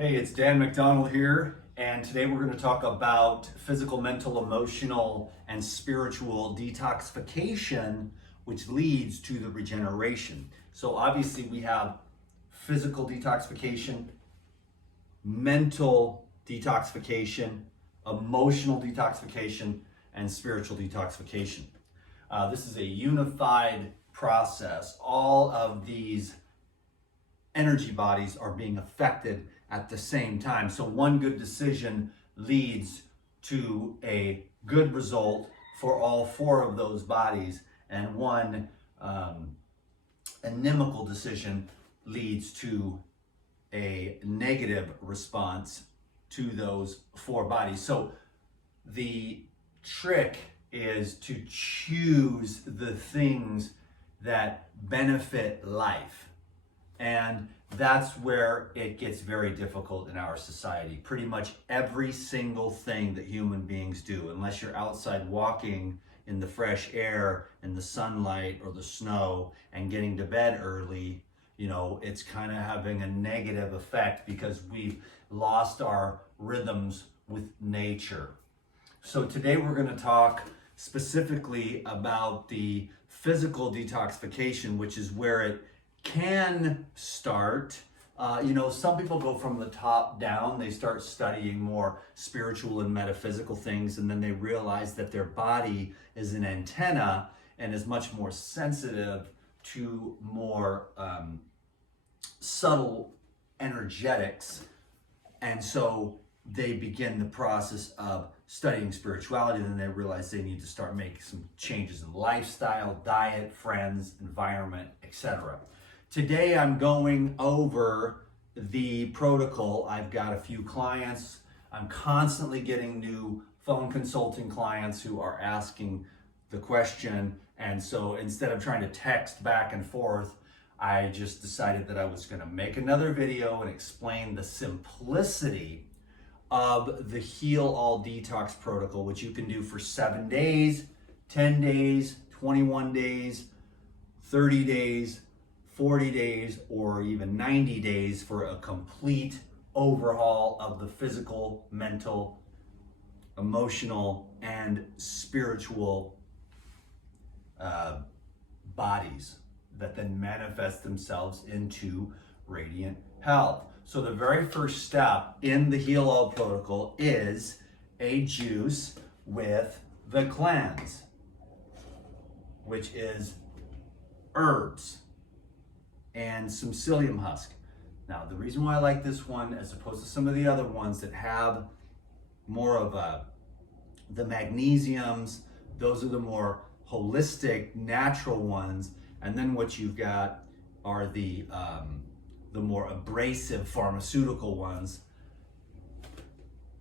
Hey, it's Dan McDonald here, and today we're going to talk about physical, mental, emotional, and spiritual detoxification, which leads to the regeneration. So obviously we have physical detoxification, mental detoxification, emotional detoxification, and spiritual detoxification. This is a unified process. All of these energy bodies are being affected at the same time. So one good decision leads to a good result for all four of those bodies, and one inimical decision leads to a negative response to those four bodies. So the trick is to choose the things that benefit life. And that's where it gets very difficult in our society. Pretty much every single thing that human beings do, unless you're outside walking in the fresh air, in the sunlight or the snow, and getting to bed early, it's kind of having a negative effect because we've lost our rhythms with nature. So today we're going to talk specifically about the physical detoxification, which is where it can start. Some people go from the top down. They start studying more spiritual and metaphysical things, and then they realize that their body is an antenna and is much more sensitive to more subtle energetics. And so they begin the process of studying spirituality, and then they realize they need to start making some changes in lifestyle, diet, friends, environment, etc. Today I'm going over the protocol. I've got a few clients. I'm constantly getting new phone consulting clients who are asking the question. And so instead of trying to text back and forth, I just decided that I was going to make another video and explain the simplicity of the Heal All Detox protocol, which you can do for 7 days, 10 days, 21 days, 30 days, 40 days, or even 90 days for a complete overhaul of the physical, mental, emotional, and spiritual bodies that then manifest themselves into radiant health. So the very first step in the Heal All protocol is a juice with the cleanse, which is herbs and some psyllium husk. Now, the reason why I like this one as opposed to some of the other ones that have more of the magnesiums, those are the more holistic, natural ones. And then what you've got are the more abrasive pharmaceutical ones.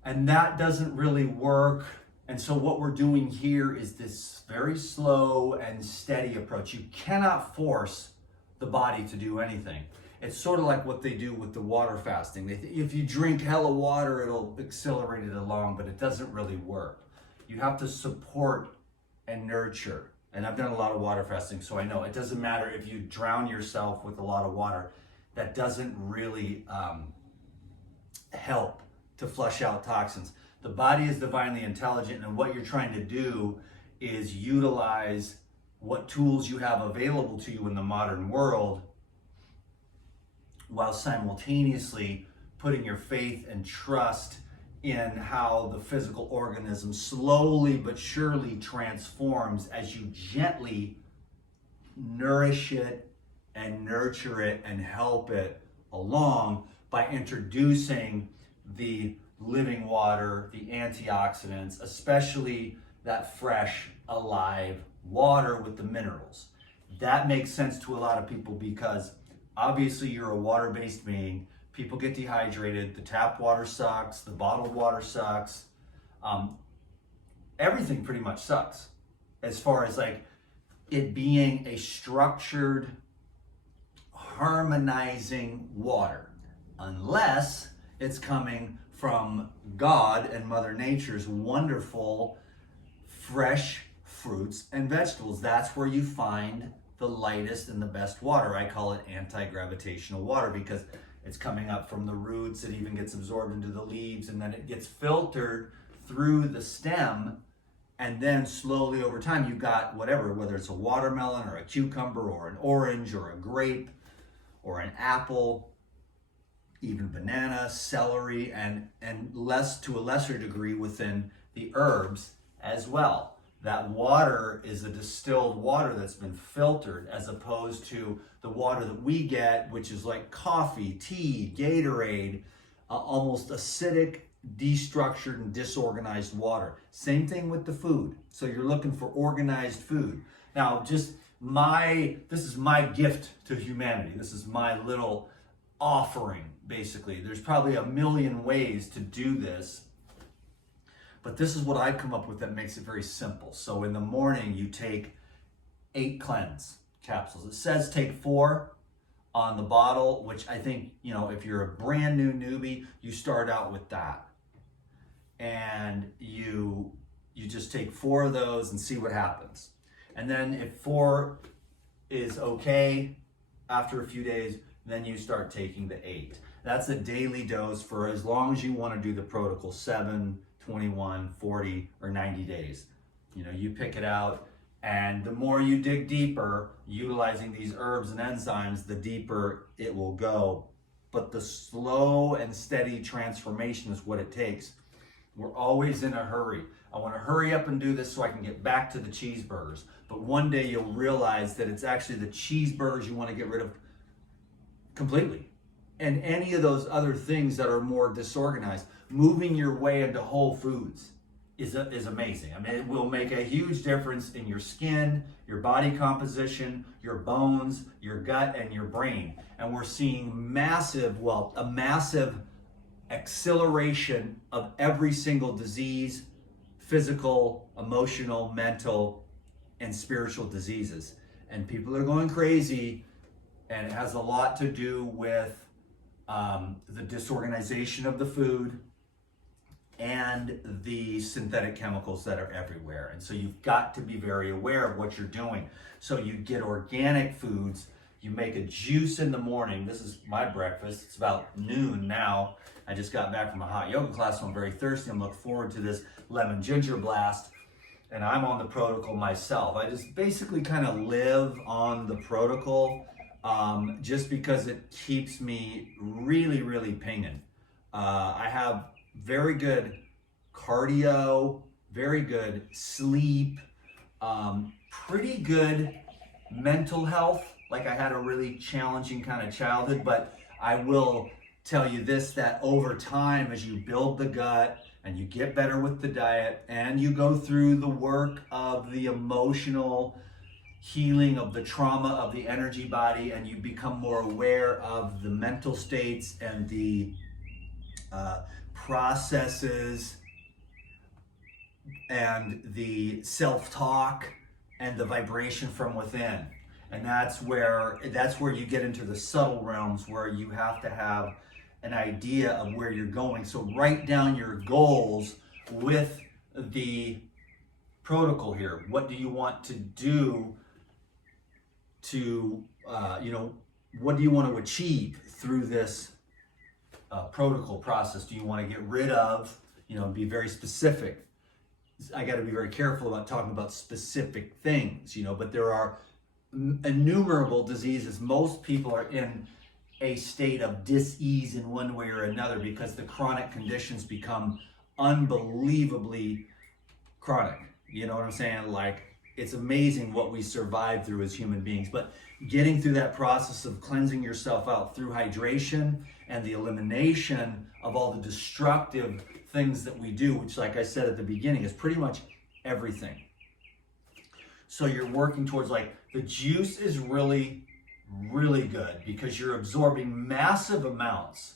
And that doesn't really work. And so what we're doing here is this very slow and steady approach. You cannot force the body to do anything. It's sort of like what they do with the water fasting. If you drink hella water, it'll accelerate it along, but it doesn't really work. You have to support and nurture. And I've done a lot of water fasting, so I know it doesn't matter if you drown yourself with a lot of water. That doesn't really help to flush out toxins. The body is divinely intelligent, and what you're trying to do is utilize what tools you have available to you in the modern world while simultaneously putting your faith and trust in how the physical organism slowly but surely transforms as you gently nourish it and nurture it and help it along by introducing the living water, the antioxidants, especially that fresh, alive water with the minerals. That makes sense to a lot of people because obviously you're a water-based being. People get dehydrated. The tap water sucks. The bottled water sucks. Everything pretty much sucks as far as like it being a structured, harmonizing water, unless it's coming from God and Mother Nature's wonderful, fresh fruits and vegetables. That's where you find the lightest and the best water. I call it anti-gravitational water because It's coming up from the roots, it even gets absorbed into the leaves, and then it gets filtered through the stem, and then slowly over time you've got whatever, whether it's a watermelon or a cucumber or an orange or a grape or an apple, even banana, celery, and less to a lesser degree within the herbs as well. That water is a distilled water that's been filtered, as opposed to the water that we get, which is like coffee, tea, Gatorade, almost acidic, destructured, and disorganized water. Same thing with the food. So you're looking for organized food. Now, this is my gift to humanity. This is my little offering, basically. There's probably a million ways to do this, but this is what I've come up with that makes it very simple. So in the morning, you take 8 cleanse capsules. It says take 4 on the bottle, which I think, if you're a brand new newbie, you start out with that. And you just take 4 of those and see what happens. And then if 4 is okay after a few days, then you start taking the 8. That's a daily dose for as long as you want to do the protocol, 7, 21, 40, or 90 days. You pick it out, and the more you dig deeper, utilizing these herbs and enzymes, the deeper it will go. But the slow and steady transformation is what it takes. We're always in a hurry. I want to hurry up and do this so I can get back to the cheeseburgers. But one day you'll realize that it's actually the cheeseburgers you want to get rid of completely. And any of those other things that are more disorganized, moving your way into whole foods is amazing. I mean, it will make a huge difference in your skin, your body composition, your bones, your gut, and your brain. And we're seeing a massive acceleration of every single disease, physical, emotional, mental, and spiritual diseases. And people are going crazy, and it has a lot to do with the disorganization of the food and the synthetic chemicals that are everywhere. And so you've got to be very aware of what you're doing. So you get organic foods, you make a juice in the morning. This is my breakfast. It's about noon now. I just got back from a hot yoga class, so I'm very thirsty. I'm looking forward to this lemon ginger blast, and I'm on the protocol myself. I just basically kind of live on the protocol just because it keeps me really, really pinging. I have very good cardio, very good sleep, pretty good mental health. Like, I had a really challenging kind of childhood, but I will tell you this, that over time, as you build the gut and you get better with the diet and you go through the work of the emotional healing of the trauma of the energy body, and you become more aware of the mental states and the processes and the self-talk and the vibration from within. And that's where you get into the subtle realms, where you have to have an idea of where you're going. So write down your goals with the protocol here. What do you want to do to, what do you want to achieve through this protocol process? Do you want to get rid of, be very specific. I got to be very careful about talking about specific things, but there are innumerable diseases. Most people are in a state of dis-ease in one way or another because the chronic conditions become unbelievably chronic. You know what I'm saying? Like, it's amazing what we survive through as human beings. But getting through that process of cleansing yourself out through hydration and the elimination of all the destructive things that we do, which, like I said at the beginning, is pretty much everything. So you're working towards, like, the juice is really, really good because you're absorbing massive amounts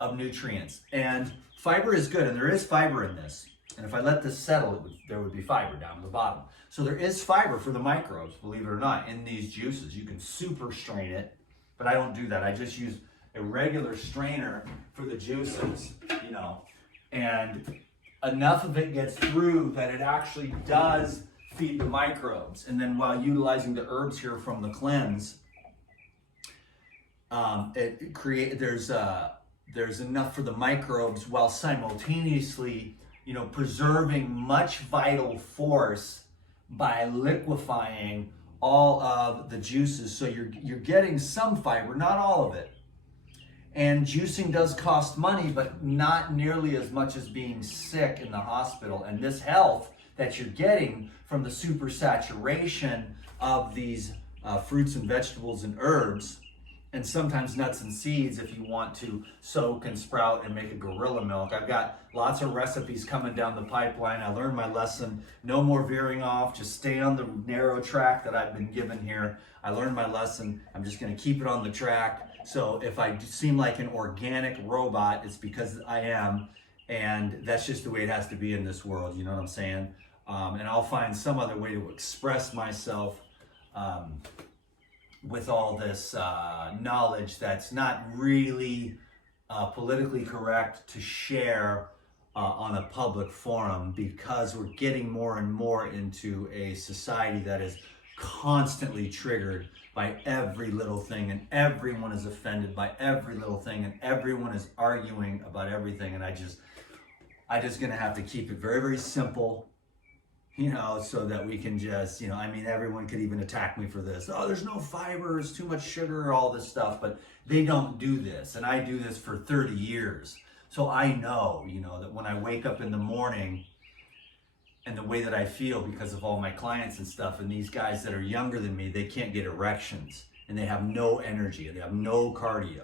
of nutrients. And fiber is good, and there is fiber in this. And if I let this settle, there would be fiber down at the bottom. So there is fiber for the microbes, believe it or not, in these juices. You can super strain it, but I don't do that. I just use a regular strainer for the juices, and enough of it gets through that it actually does feed the microbes. And then while utilizing the herbs here from the cleanse, There's enough for the microbes while simultaneously, preserving much vital force by liquefying all of the juices. So you're getting some fiber, not all of it. And juicing does cost money, but not nearly as much as being sick in the hospital. And this health that you're getting from the super saturation of these fruits and vegetables and herbs, and sometimes nuts and seeds if you want to soak and sprout and make a gorilla milk. I've got lots of recipes coming down the pipeline. I learned my lesson. No more veering off. Just stay on the narrow track that I've been given here. I learned my lesson. I'm just going to keep it on the track. So if I seem like an organic robot, it's because I am. And that's just the way it has to be in this world. You know what I'm saying? And I'll find some other way to express myself with all this knowledge that's not really politically correct to share on a public forum, because we're getting more and more into a society that is constantly triggered by every little thing, and everyone is offended by every little thing, and everyone is arguing about everything. And I just gonna have to keep it very, very simple, so that we can just, everyone could even attack me for this. Oh, there's no fiber, it's too much sugar, all this stuff, but they don't do this. And I do this for 30 years. So I know, that when I wake up in the morning and the way that I feel because of all my clients and stuff, and these guys that are younger than me, they can't get erections, and they have no energy, and they have no cardio.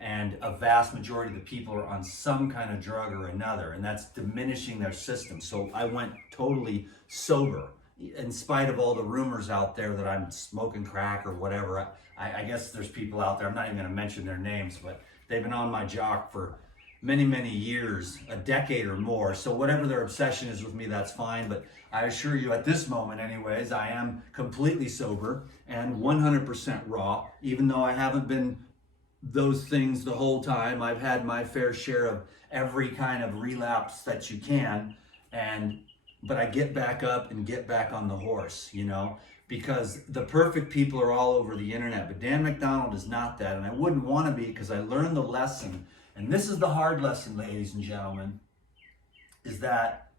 And a vast majority of the people are on some kind of drug or another, and that's diminishing their system. So I went totally sober, in spite of all the rumors out there that I'm smoking crack or whatever. I guess there's people out there, I'm not even gonna mention their names, but they've been on my jock for many, many years, a decade or more. So whatever their obsession is with me, that's fine. But I assure you, at this moment anyways, I am completely sober and 100% raw, even though I haven't been those things the whole time. I've had my fair share of every kind of relapse that you can, but I get back up and get back on the horse, because the perfect people are all over the internet, but Dan McDonald is not that, and I wouldn't want to be, because I learned the lesson, and this is the hard lesson, ladies and gentlemen, is that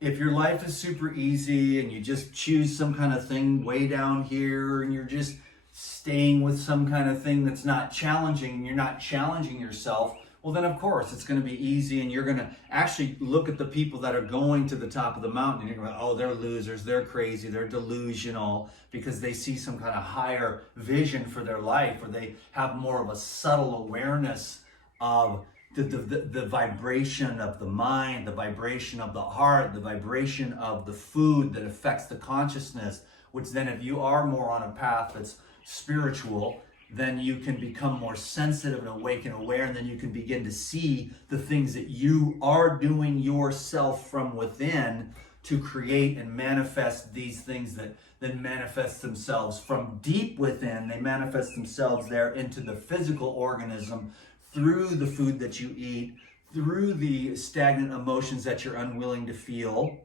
if your life is super easy and you just choose some kind of thing way down here, and you're just staying with some kind of thing that's not challenging, and you're not challenging yourself, well then of course it's going to be easy, and you're going to actually look at the people that are going to the top of the mountain, and you're going to go, oh, they're losers, they're crazy, they're delusional, because they see some kind of higher vision for their life, or they have more of a subtle awareness of the vibration of the mind, the vibration of the heart, the vibration of the food that affects the consciousness, which then, if you are more on a path that's spiritual, then you can become more sensitive and awake and aware, and then you can begin to see the things that you are doing yourself from within to create and manifest these things that then manifest themselves from deep within. They manifest themselves there into the physical organism through the food that you eat, through the stagnant emotions that you're unwilling to feel,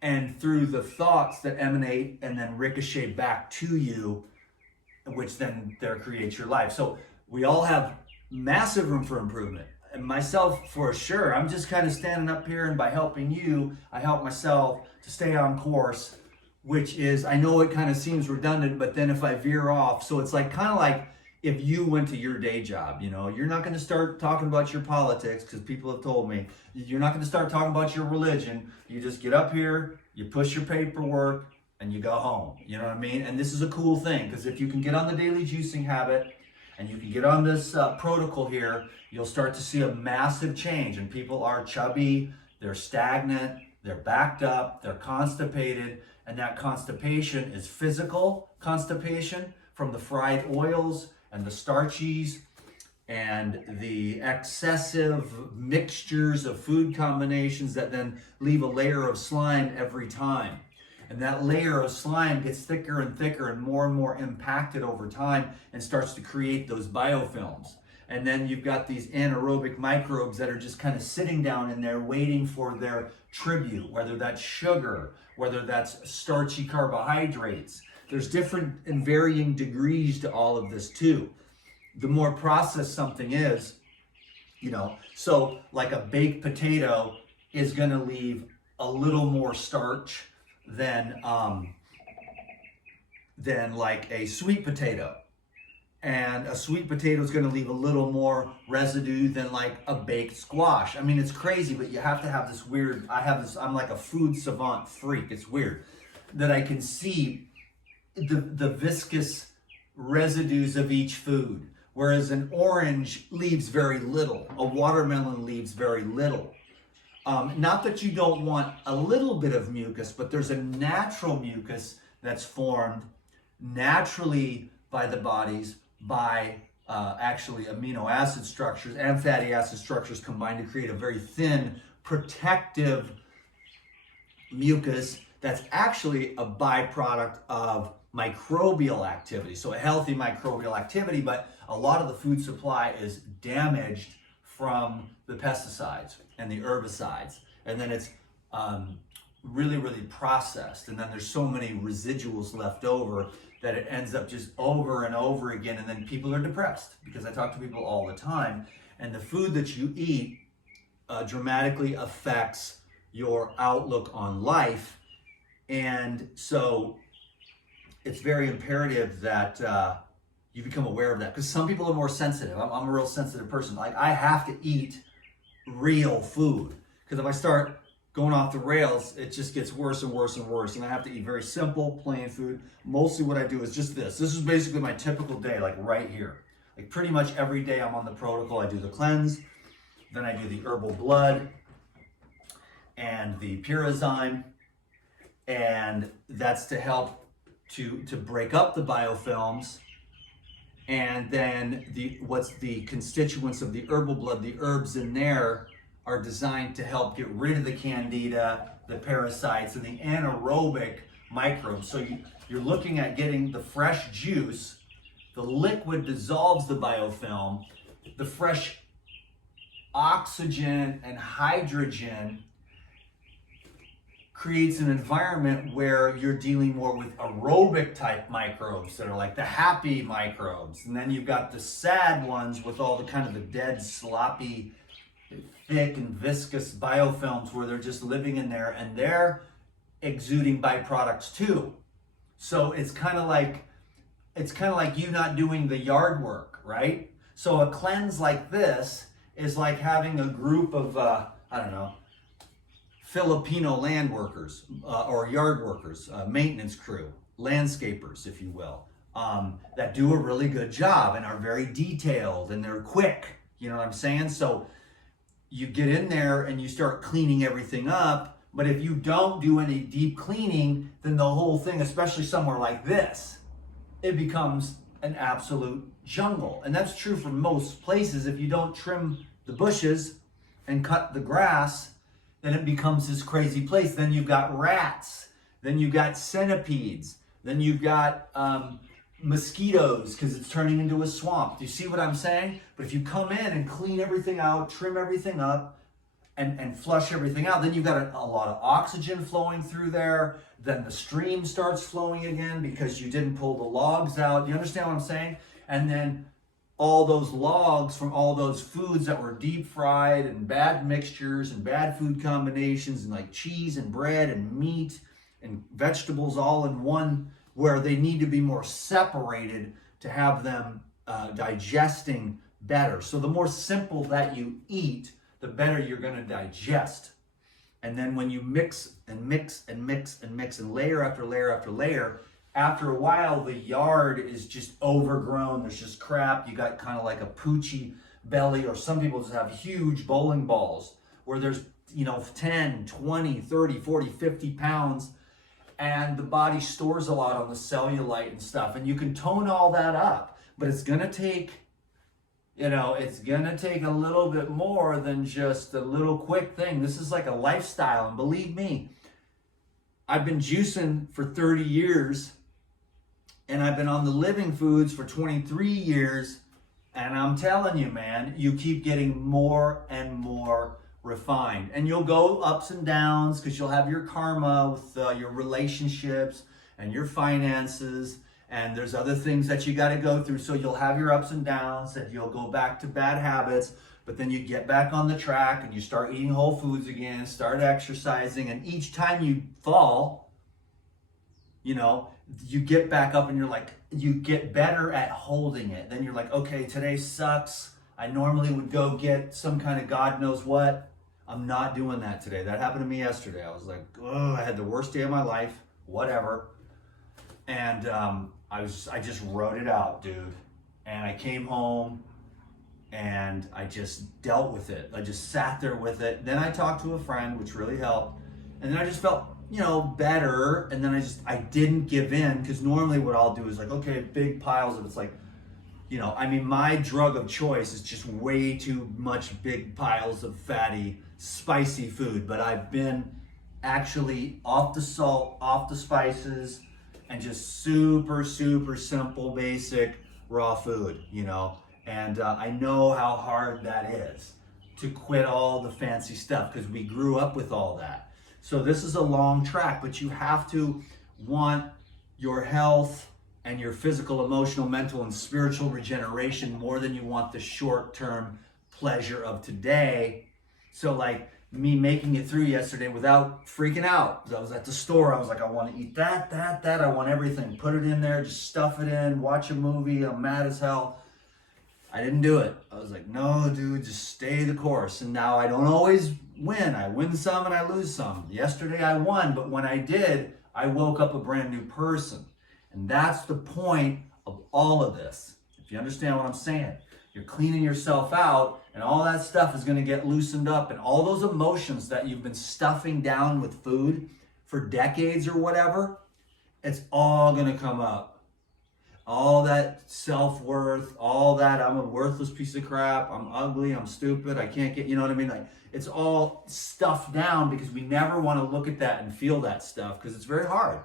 and through the thoughts that emanate and then ricochet back to you, which then there creates your life. So we all have massive room for improvement. And myself, for sure, I'm just kind of standing up here, and by helping you, I help myself to stay on course, which is, I know it kind of seems redundant, but then if I veer off, so it's like kind of like if you went to your day job, you're not going to start talking about your politics, because people have told me, you're not going to start talking about your religion. You just get up here, you push your paperwork, and you go home. You know what I mean? And this is a cool thing, because if you can get on the daily juicing habit, and you can get on this protocol here, you'll start to see a massive change. And people are chubby, they're stagnant, they're backed up, they're constipated, and that constipation is physical constipation from the fried oils and the starchies and the excessive mixtures of food combinations that then leave a layer of slime every time. And that layer of slime gets thicker and thicker and more impacted over time, and starts to create those biofilms. And then you've got these anaerobic microbes that are just kind of sitting down in there waiting for their tribute, whether that's sugar, whether that's starchy carbohydrates. there's different and varying degrees to all of this too. The more processed something is, so like a baked potato is going to leave a little more starch than like a sweet potato. And a sweet potato is going to leave a little more residue than like a baked squash. I mean, it's crazy, but you have to have this weird, I'm like a food savant freak. It's weird that I can see the viscous residues of each food. Whereas an orange leaves very little. A watermelon leaves very little. Not that you don't want a little bit of mucus, but there's a natural mucus that's formed naturally by the bodies by actually amino acid structures and fatty acid structures combined to create a very thin, protective mucus that's actually a byproduct of microbial activity. So a healthy microbial activity, but a lot of the food supply is damaged from the pesticides and the herbicides. And then it's really, really processed. And then there's so many residuals left over that it ends up just over and over again. And then people are depressed because I talk to people all the time. And the food that you eat dramatically affects your outlook on life. And so it's very imperative that you become aware of that, because some people are more sensitive. I'm a real sensitive person. Like, I have to eat real food, because if I start going off the rails, it just gets worse and worse and worse. And I have to eat very simple, plain food. Mostly what I do is just this. This is basically my typical day, like right here. Like pretty much every day I'm on the protocol. I do the cleanse, then I do the herbal blood and the pyrozyme, and that's to help to break up the biofilms. And then what's the constituents of the herbal blood, the herbs in there are designed to help get rid of the candida, the parasites, and the anaerobic microbes. So you're looking at getting the fresh juice, the liquid dissolves the biofilm, the fresh oxygen and hydrogen creates an environment where you're dealing more with aerobic type microbes that are like the happy microbes. And then you've got the sad ones with all the kind of the dead, sloppy, thick and viscous biofilms where they're just living in there and they're exuding byproducts too. So it's kind of like you not doing the yard work, right? So a cleanse like this is like having a group of, Filipino land workers or yard workers, maintenance crew, landscapers, if you will, that do a really good job and are very detailed and they're quick. You know what I'm saying? So you get in there and you start cleaning everything up. But if you don't do any deep cleaning, then the whole thing, especially somewhere like this, it becomes an absolute jungle. And that's true for most places. If you don't trim the bushes and cut the grass, then it becomes this crazy place. Then you've got rats, then you've got centipedes, then you've got mosquitoes because it's turning into a swamp. Do you see what I'm saying? But if you come in and clean everything out, trim everything up, and flush everything out, then you've got a lot of oxygen flowing through there. Then the stream starts flowing again because you didn't pull the logs out. You understand what I'm saying? And then all those logs from all those foods that were deep fried and bad mixtures and bad food combinations and like cheese and bread and meat and vegetables all in one, where they need to be more separated to have them digesting better. So the more simple that you eat, the better you're going to digest. And then when you mix and mix and mix and mix and layer after layer after layer, after a while, the yard is just overgrown. There's just crap. You got kind of like a poochy belly, or some people just have huge bowling balls where there's, 10, 20, 30, 40, 50 pounds. And the body stores a lot on the cellulite and stuff. And you can tone all that up, but it's going to take, it's going to take a little bit more than just a little quick thing. This is like a lifestyle. And believe me, I've been juicing for 30 years. And I've been on the living foods for 23 years. And I'm telling you, man, you keep getting more and more refined. And you'll go ups and downs because you'll have your karma with your relationships and your finances, and there's other things that you got to go through. So you'll have your ups and downs, and you'll go back to bad habits, but then you get back on the track and you start eating whole foods again, start exercising, and each time you fall, you know, you get back up and you're like, you get better at holding it. Then you're like, okay, today sucks. I normally would go get some kind of God knows what. I'm not doing that today. That happened to me yesterday. I was like, oh, I had the worst day of my life, whatever. And I just wrote it out, dude. And I came home and I just dealt with it. I just sat there with it. Then I talked to a friend, which really helped. And then I just felt, you know, better. And then I didn't give in, because normally what I'll do is like, okay, big piles of it's like, you know, I mean, my drug of choice is just way too much big piles of fatty, spicy food. But I've been actually off the salt, off the spices, and just super, super simple, basic, raw food, you know. And I know how hard that is to quit all the fancy stuff, because we grew up with all that. So this is a long track, but you have to want your health and your physical, emotional, mental, and spiritual regeneration more than you want the short-term pleasure of today. So like me making it through yesterday without freaking out. I was at the store, I was like, I want to eat that, I want everything. Put it in there, just stuff it in, watch a movie, I'm mad as hell. I didn't do it. I was like, no, dude, just stay the course. And now I don't always win. I win some and I lose some. Yesterday I won, but when I did, I woke up a brand new person. And that's the point of all of this. If you understand what I'm saying, you're cleaning yourself out, and all that stuff is going to get loosened up, and all those emotions that you've been stuffing down with food for decades or whatever, it's all going to come up. All that self-worth, all that I'm a worthless piece of crap, I'm ugly, I'm stupid, I can't get, you know what I mean? Like, it's all stuffed down because we never want to look at that and feel that stuff, because it's very hard.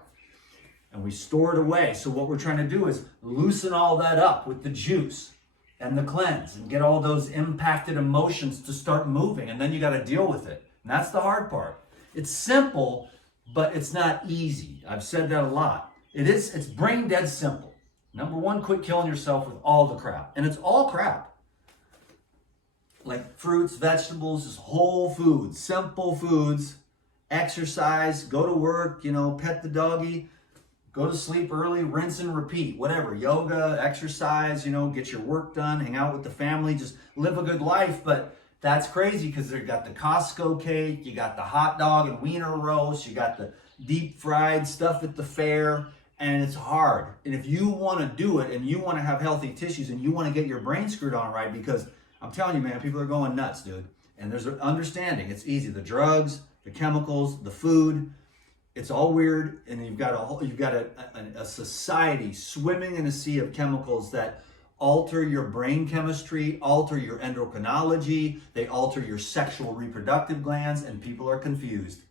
And we store it away. So what we're trying to do is loosen all that up with the juice and the cleanse, and get all those impacted emotions to start moving. And then you got to deal with it. And that's the hard part. It's simple, but it's not easy. I've said that a lot. It's brain dead simple. Number one, quit killing yourself with all the crap. And it's all crap. Like fruits, vegetables, just whole foods, simple foods, exercise, go to work, you know, pet the doggy, go to sleep early, rinse and repeat, whatever, yoga, exercise, you know, get your work done, hang out with the family, just live a good life. But that's crazy, because they got the Costco cake, you got the hot dog and wiener roast, you got the deep fried stuff at the fair, and it's hard. And if you want to do it and you want to have healthy tissues and you want to get your brain screwed on right, because I'm telling you, man, people are going nuts, dude. And there's an understanding. It's easy. The drugs, the chemicals, the food, it's all weird, and you've got a society swimming in a sea of chemicals that alter your brain chemistry, alter your endocrinology, they alter your sexual reproductive glands, and people are confused.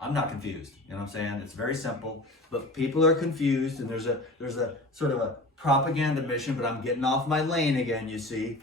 I'm not confused, you know what I'm saying? It's very simple, but people are confused, and there's a sort of a propaganda mission, but I'm getting off my lane again, you see.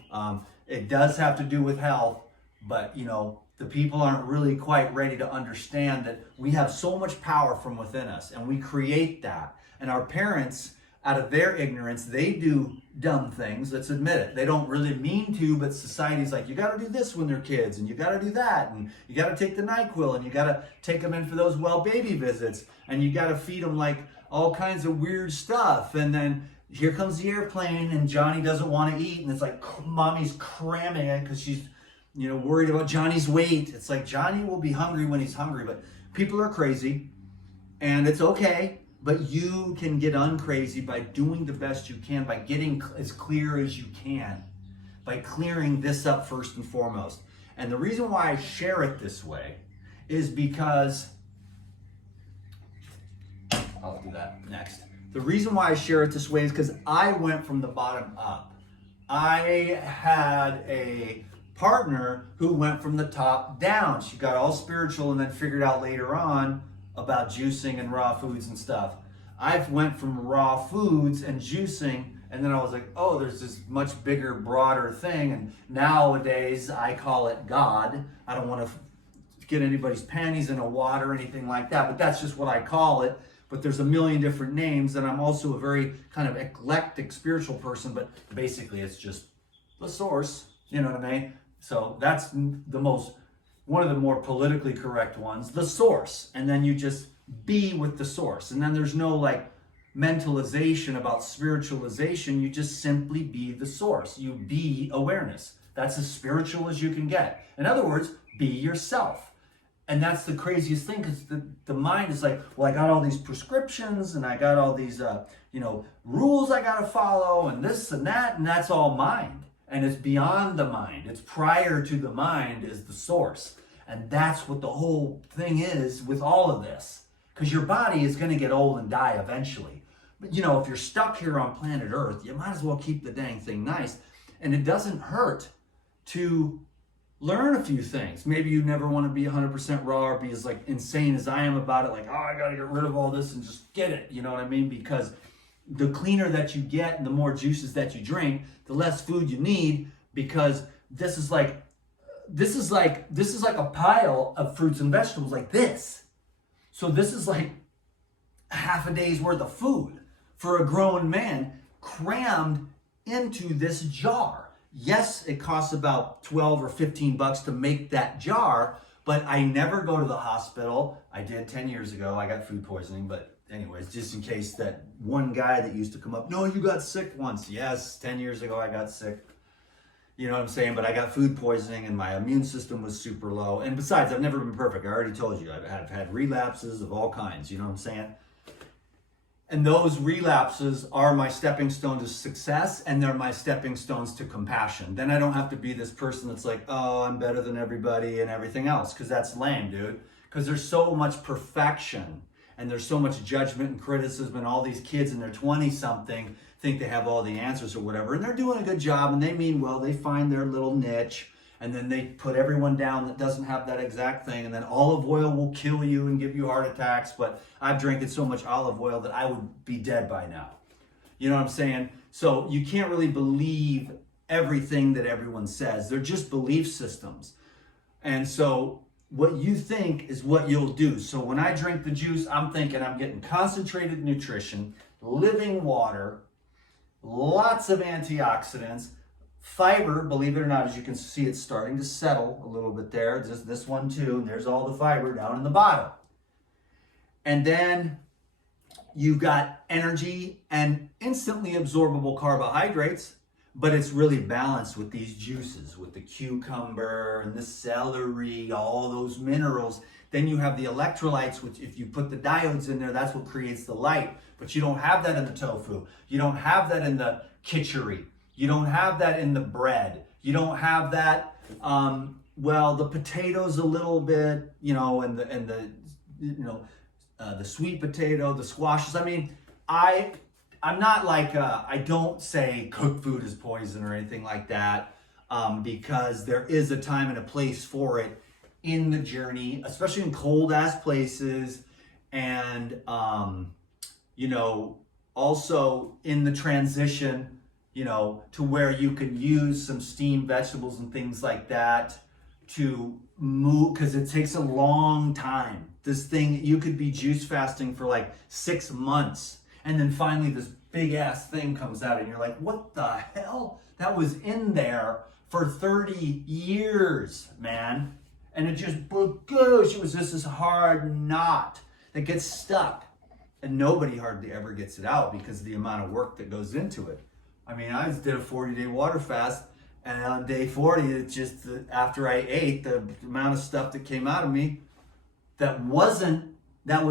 It does have to do with health, but you know, the people aren't really quite ready to understand that we have so much power from within us, and we create that. And our parents, out of their ignorance, they do dumb things. Let's admit it. They don't really mean to, but society's like, you got to do this when they're kids, and you got to do that, and you got to take the NyQuil, and you got to take them in for those well baby visits, and you got to feed them like all kinds of weird stuff. And then here comes the airplane, and Johnny doesn't want to eat, and it's like mommy's cramming it because she's, you know, worried about Johnny's weight. It's like Johnny will be hungry when he's hungry, but people are crazy, and it's okay. But you can get uncrazy by doing the best you can, by getting as clear as you can, by clearing this up first and foremost. And the reason why I share it this way is because, I'll do that next. The reason why I share it this way is because I went from the bottom up. I had a partner who went from the top down. She got all spiritual and then figured out later on about juicing and raw foods and stuff. I went from raw foods and juicing, and then I was like, oh, there's this much bigger, broader thing. And nowadays I call it God. I don't want to get anybody's panties in a wad or anything like that, but that's just what I call it. but there's a million different names, and I'm also a very kind of eclectic spiritual person, but basically it's just the source, you know what I mean? So that's one of the more politically correct ones, the source, and then you just be with the source, and then there's no like mentalization about spiritualization. You just simply be the source. You be awareness. That's as spiritual as you can get. In other words, be yourself. And that's the craziest thing, because the mind is like, well, I got all these prescriptions and I got all these rules I got to follow and this and that's all mind. And it's beyond the mind. It's prior to the mind is the source. And that's what the whole thing is with all of this. Because your body is going to get old and die eventually. But if you're stuck here on planet Earth, you might as well keep the dang thing nice. And it doesn't hurt to learn a few things. Maybe you never want to be 100% raw or be as like insane as I am about it. Like, oh, I got to get rid of all this and just get it. You know what I mean? Because the cleaner that you get and the more juices that you drink, the less food you need, because this is like a pile of fruits and vegetables like this. So this is like half a day's worth of food for a grown man crammed into this jar. Yes, it costs about 12 or 15 bucks to make that jar, but I never go to the hospital. I did 10 years ago. I got food poisoning, but anyways, just in case that one guy that used to come up, no, you got sick once. Yes, 10 years ago I got sick. You know what I'm saying? But I got food poisoning and my immune system was super low. And besides, I've never been perfect. I already told you, I've had relapses of all kinds. You know what I'm saying? And those relapses are my stepping stone to success, and they're my stepping stones to compassion. Then I don't have to be this person that's like, oh, I'm better than everybody and everything else, because that's lame, dude. Because there's so much perfection, and there's so much judgment and criticism, and all these kids in their 20-something think they have all the answers or whatever, and they're doing a good job, and they mean well. They find their little niche, and then they put everyone down that doesn't have that exact thing, and then olive oil will kill you and give you heart attacks, but I've drank so much olive oil that I would be dead by now. You know what I'm saying? So you can't really believe everything that everyone says. They're just belief systems. And so what you think is what you'll do. So when I drink the juice, I'm thinking I'm getting concentrated nutrition, living water, lots of antioxidants, fiber, believe it or not, as you can see, it's starting to settle a little bit there. Just this one too, and there's all the fiber down in the bottom. And then you've got energy and instantly absorbable carbohydrates, but it's really balanced with these juices, with the cucumber and the celery, all those minerals. Then you have the electrolytes, which if you put the diodes in there, that's what creates the light. But you don't have that in the tofu. You don't have that in the kitchery. You don't have that in the bread. You don't have that, the potatoes a little bit, and the sweet potato, the squashes. I mean, I'm not like, I don't say cooked food is poison or anything like that, because there is a time and a place for it in the journey, especially in cold ass places, and, also in the transition, to where you can use some steamed vegetables and things like that to move, because it takes a long time. This thing, you could be juice fasting for like 6 months, and then finally this big ass thing comes out and you're like, what the hell? That was in there for 30 years, man. And it just goes, it was just this hard knot that gets stuck, and nobody hardly ever gets it out because of the amount of work that goes into it. I mean, I just did a 40-day water fast, and on day 40, it's just after I ate, the amount of stuff that came out of me that was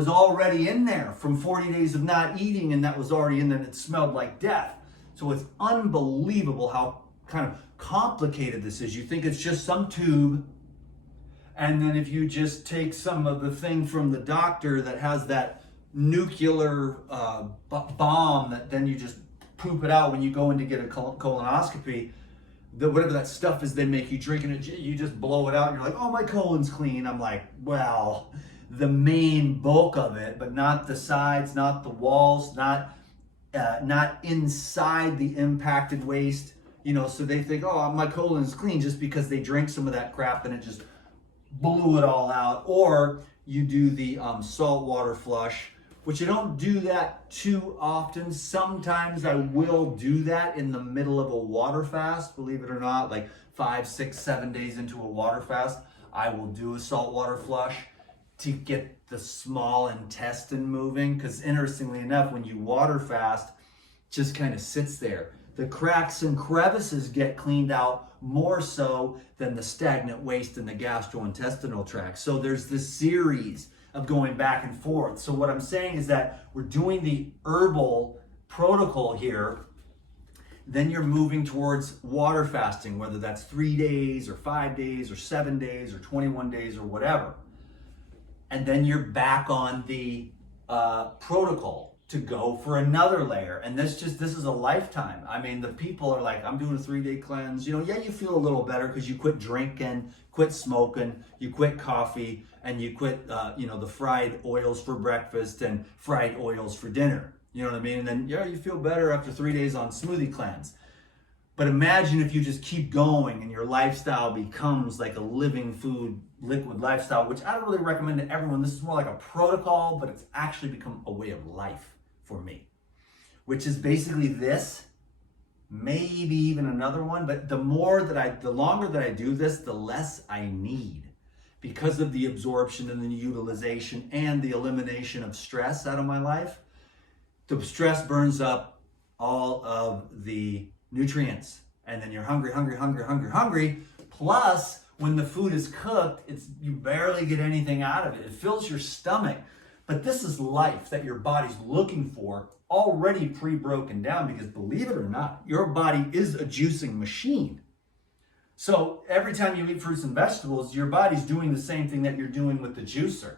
already in there from 40 days of not eating, and that was already in there, and it smelled like death. So it's unbelievable how kind of complicated this is. You think it's just some tube, and then if you just take some of the thing from the doctor that has that nuclear bomb, that then you just poop it out when you go in to get a colonoscopy, whatever that stuff is they make you drink, and you just blow it out and you're like, oh, my colon's clean. I'm like, well, the main bulk of it, but not the sides, not the walls, not inside the impacted waste, so they think, oh, my colon's clean just because they drank some of that crap and it just blew it all out. Or you do the salt water flush, which I don't do that too often. Sometimes I will do that in the middle of a water fast, believe it or not, like 5, 6, 7 days into a water fast, I will do a saltwater flush to get the small intestine moving. Because interestingly enough, when you water fast, it just kind of sits there. The cracks and crevices get cleaned out more so than the stagnant waste in the gastrointestinal tract. So there's this series of going back and forth. So what I'm saying is that we're doing the herbal protocol here, then you're moving towards water fasting, whether that's 3 days or 5 days or 7 days or 21 days or whatever. And then you're back on the protocol to go for another layer. And this is a lifetime. I mean, the people are like, I'm doing a 3-day cleanse. You know, yeah, you feel a little better because you quit drinking, quit smoking, you quit coffee, and you quit, the fried oils for breakfast and fried oils for dinner. You know what I mean? And then, yeah, you feel better after 3 days on smoothie cleanse. But imagine if you just keep going and your lifestyle becomes like a living food, liquid lifestyle, which I don't really recommend to everyone. This is more like a protocol, but it's actually become a way of life for me, which is basically this, maybe even another one. But the longer that I do this, the less I need, because of the absorption and the utilization and the elimination of stress out of my life. The stress burns up all of the nutrients, and then you're hungry. Plus, when the food is cooked, you barely get anything out of it. It fills your stomach. But this is life that your body's looking for, already pre-broken down, because believe it or not, your body is a juicing machine. So every time you eat fruits and vegetables, your body's doing the same thing that you're doing with the juicer.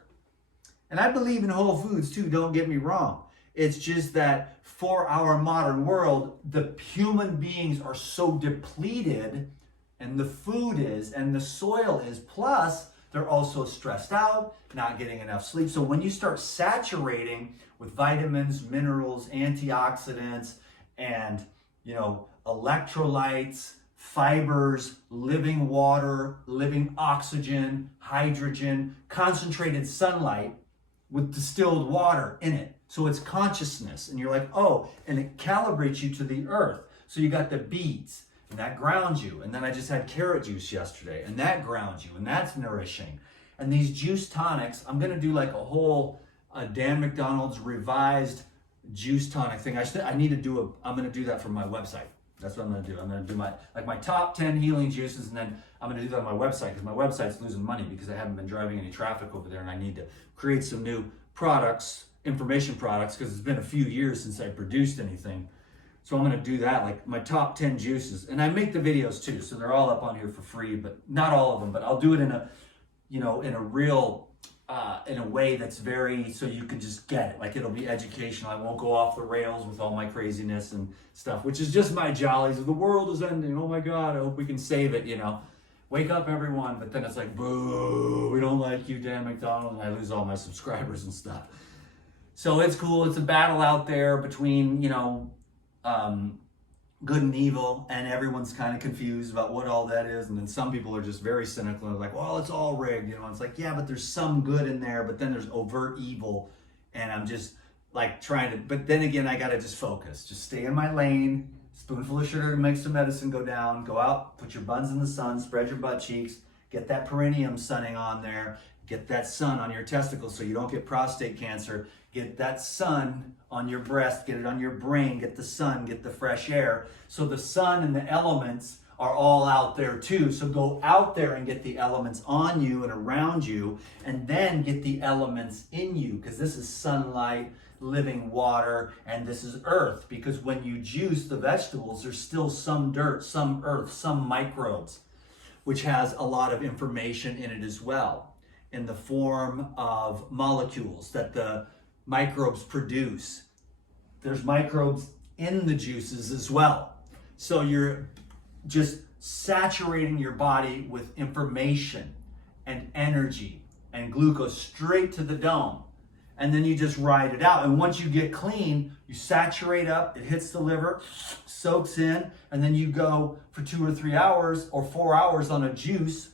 And I believe in whole foods too, don't get me wrong. It's just that for our modern world, the human beings are so depleted, and the food is, and the soil is, plus they're also stressed out, not getting enough sleep. So when you start saturating with vitamins, minerals, antioxidants, and electrolytes, fibers, living water, living oxygen, hydrogen, concentrated sunlight with distilled water in it. So it's consciousness, and you're like, oh, and it calibrates you to the earth. So you got the beets, and that grounds you. And then I just had carrot juice yesterday, and that grounds you, and that's nourishing. And these juice tonics, I'm gonna do like a whole Dan McDonald's revised juice tonic thing. I'm gonna do that for my website. That's what I'm gonna do. I'm gonna do my top 10 healing juices, and then I'm gonna do that on my website, because my website's losing money because I haven't been driving any traffic over there, and I need to create some new products, information products, because it's been a few years since I produced anything. So I'm gonna do that, like my top 10 juices. And I make the videos too, so they're all up on here for free, but not all of them, but I'll do it in a way that's very, so you can just get it. Like, it'll be educational. I won't go off the rails with all my craziness and stuff, which is just my jollies of the world is ending. Oh my God, I hope we can save it, Wake up, everyone. But then it's like, boo, we don't like you, Dan McDonald, and I lose all my subscribers and stuff. So it's cool. It's a battle out there between, good and evil, and everyone's kind of confused about what all that is. And then some people are just very cynical and like, well, it's all rigged, It's like, yeah, but there's some good in there, but then there's overt evil. And I'm just like trying to, but then again, I got to just focus, just stay in my lane, spoonful of sugar to make some medicine go down, go out, put your buns in the sun, spread your butt cheeks, get that perineum sunning on there, get that sun on your testicles so you don't get prostate cancer. Get that sun on your breast, get it on your brain, get the sun, get the fresh air. So the sun and the elements are all out there too. So go out there and get the elements on you and around you, and then get the elements in you, because this is sunlight, living water, and this is earth. Because when you juice the vegetables, there's still some dirt, some earth, some microbes, which has a lot of information in it as well, in the form of molecules that the microbes produce. There's microbes in the juices as well. So you're just saturating your body with information and energy and glucose straight to the dome. And then you just ride it out. And once you get clean, you saturate up, it hits the liver, soaks in, and then you go for 2 or 3 hours or 4 hours on a juice.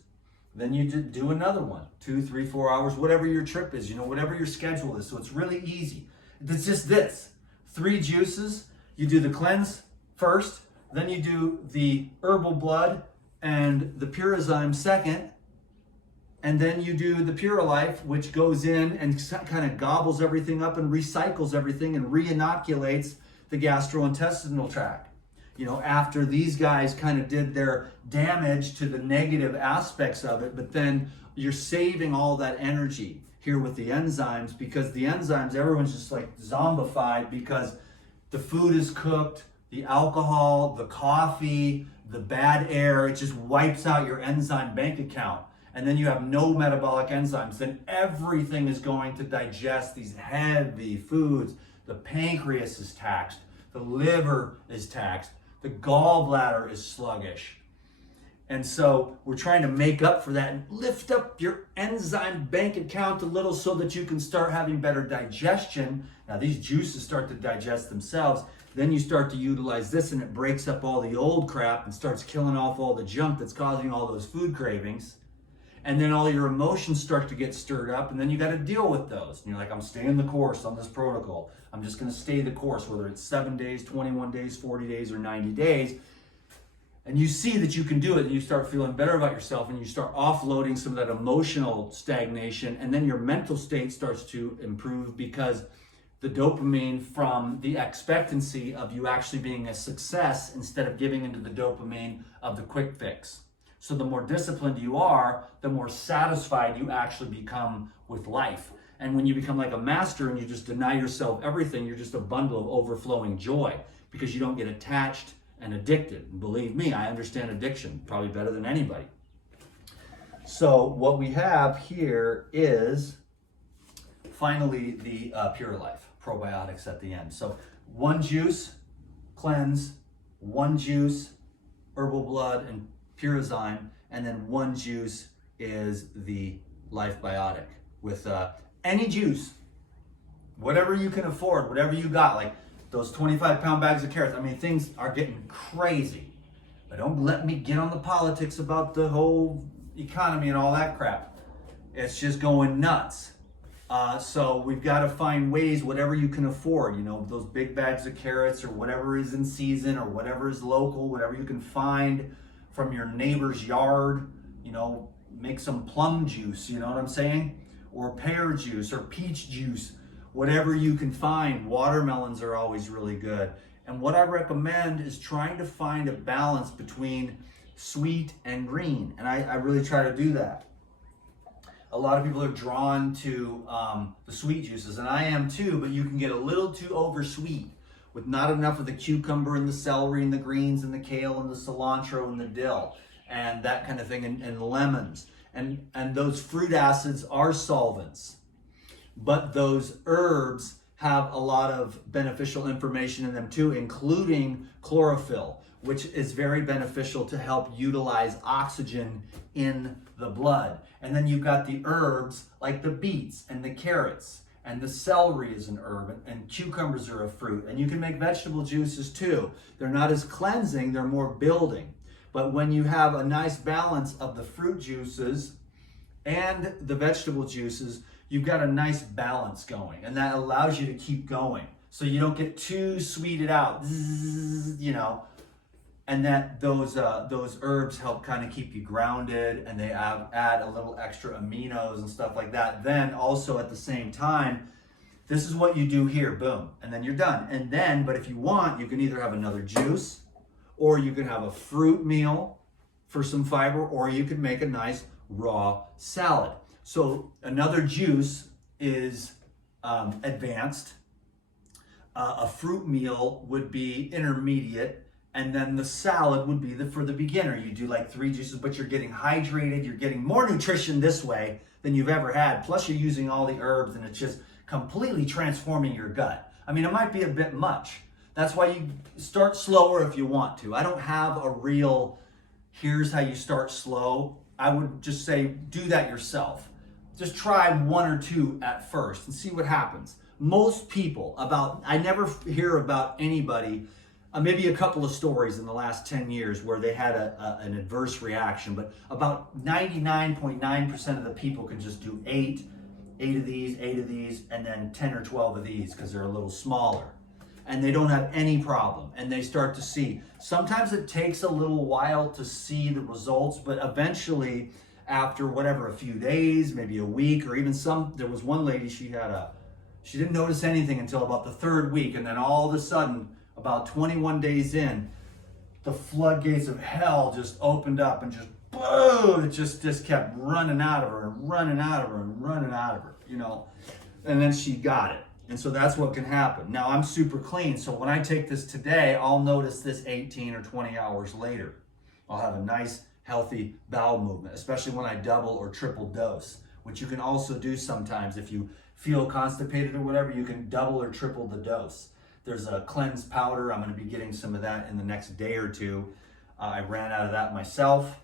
Then you do another one, 2, 3, 4 hours, whatever your trip is, whatever your schedule is. So it's really easy. It's just this. 3 juices. You do the cleanse first, then you do the herbal blood and the Purazyme second, and then you do the Pure Life, which goes in and kind of gobbles everything up and recycles everything and re-inoculates the gastrointestinal tract. You know, after these guys kind of did their damage to the negative aspects of it, but then you're saving all that energy here with the enzymes, because the enzymes, everyone's just like zombified because the food is cooked, the alcohol, the coffee, the bad air, it just wipes out your enzyme bank account. And then you have no metabolic enzymes. Then everything is going to digest these heavy foods. The pancreas is taxed, the liver is taxed, the gallbladder is sluggish. And so we're trying to make up for that and lift up your enzyme bank account a little so that you can start having better digestion. Now these juices start to digest themselves. Then you start to utilize this and it breaks up all the old crap and starts killing off all the junk that's causing all those food cravings. And then all your emotions start to get stirred up, and then you got to deal with those. And you're like, I'm staying the course on this protocol. I'm just going to stay the course, whether it's 7 days, 21 days, 40 days, or 90 days. And you see that you can do it, and you start feeling better about yourself, and you start offloading some of that emotional stagnation, and then your mental state starts to improve because the dopamine from the expectancy of you actually being a success instead of giving into the dopamine of the quick fix. So the more disciplined you are, the more satisfied you actually become with life. And when you become like a master and you just deny yourself everything, you're just a bundle of overflowing joy because you don't get attached and addicted. And believe me, I understand addiction probably better than anybody. So what we have here is finally the Pure Life probiotics at the end. So 1 juice, cleanse, 1 juice, herbal blood, and Purazyme, and then 1 juice is the Life Biotic with any juice, whatever you can afford, whatever you got, like those 25-pound bags of carrots. I mean, things are getting crazy, but don't let me get on the politics about the whole economy and all that crap. It's just going nuts. So we've got to find ways, whatever you can afford, you know, those big bags of carrots or whatever is in season or whatever is local, whatever you can find from your neighbor's yard, you know, make some plum juice, you know what I'm saying? Or pear juice or peach juice, whatever you can find. Watermelons are always really good. And what I recommend is trying to find a balance between sweet and green. And I really try to do that. A lot of people are drawn to the sweet juices, and I am too, but you can get a little too oversweet with not enough of the cucumber and the celery and the greens and the kale and the cilantro and the dill and that kind of thing, and lemons. And those fruit acids are solvents, but those herbs have a lot of beneficial information in them too, including chlorophyll, which is very beneficial to help utilize oxygen in the blood. And then you've got the herbs like the beets and the carrots, and the celery is an herb, and cucumbers are a fruit. And you can make vegetable juices too. They're not as cleansing, they're more building. But when you have a nice balance of the fruit juices and the vegetable juices, you've got a nice balance going, and that allows you to keep going. So you don't get too sweeted out, you know, and that those herbs help kind of keep you grounded, and they add a little extra aminos and stuff like that. Then also at the same time, this is what you do here, boom, and then you're done. And then, but if you want, you can either have another juice, or you can have a fruit meal for some fiber, or you could make a nice raw salad. So another juice is advanced. A fruit meal would be intermediate. And then the salad would be for the beginner. You do like 3 juices, but you're getting hydrated. You're getting more nutrition this way than you've ever had. Plus you're using all the herbs, and it's just completely transforming your gut. I mean, it might be a bit much. That's why you start slower if you want to. I don't have a real, here's how you start slow. I would just say, do that yourself. Just try 1 or 2 at first and see what happens. Most people, I never hear about anybody, maybe a couple of stories in the last 10 years where they had an adverse reaction, but about 99.9% of the people can just do 8 8 of these, 8 of these, and then 10 or 12 of these because they're a little smaller. And they don't have any problem, and they start to see. Sometimes it takes a little while to see the results, but eventually, after whatever, a few days, maybe a week, or even there was one lady, she didn't notice anything until about the 3rd week, and then all of a sudden, about 21 days in, the floodgates of hell just opened up and just boom, it just kept running out of her and running out of her and running out of her, you know, and then she got it. And so that's what can happen. Now I'm super clean, so when I take this today, I'll notice this 18 or 20 hours later. I'll have a nice, healthy bowel movement, especially when I double or triple dose, which you can also do sometimes. If you feel constipated or whatever, you can double or triple the dose. There's a cleanse powder. I'm going to be getting some of that in the next day or two. I ran out of that myself,